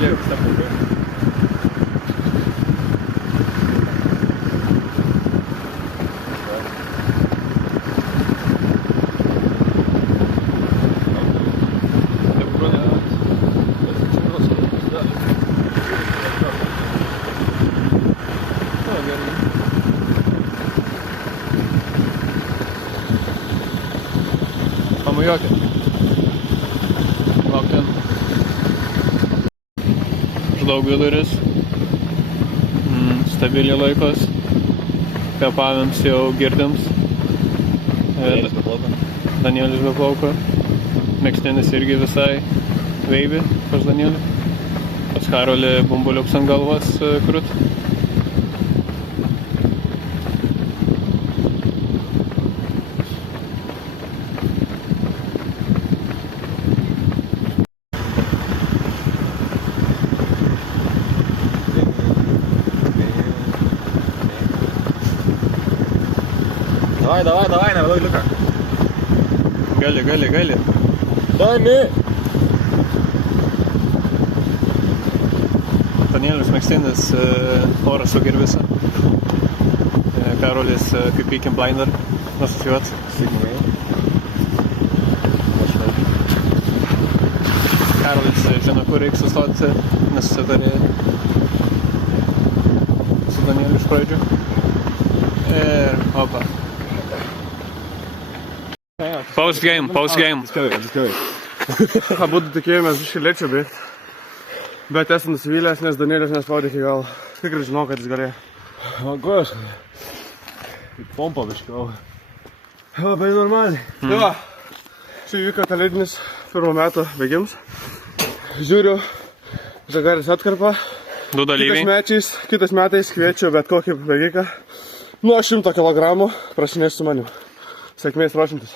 Lieka stepukai. Pamojuokit. Lauktin. Ždaug viduris. Stabiliai laikos. Kvėpavėms jau girdims. Danielis be plauko. Megztinis irgi visai veivi pas Danielį. Pas Karolį bumbuliuks ant galvos krut. Давай, nevėlai liuka. Gali. Dani! Danielis megztinis oras sugirvisa. Karolis kaip Peaky Blinder asocijuot. Sigmai. Karolis žino, kur reikia sustoti, nesusitarė su Danieliu iš pradžių. Ir opa. Post game. Discovery. Abudu tikėjomės iš lėčio bėgti, bet esu nusivylęs, nes Danielis nespaudė iki galo. Tikrai žinau, kad jis galėjo. Man kojas, kaip pompa biškiau. Labai normaliai. Tai va, čia įvyko taledinis pirmo meto bėgims. Žiūriu, Žagaris atkarpa. Du dalyviai. Kitais metais kviečiu bet kokį bėgiką nuo 100 kg prašinės su manim. Sėkmės ruošintis.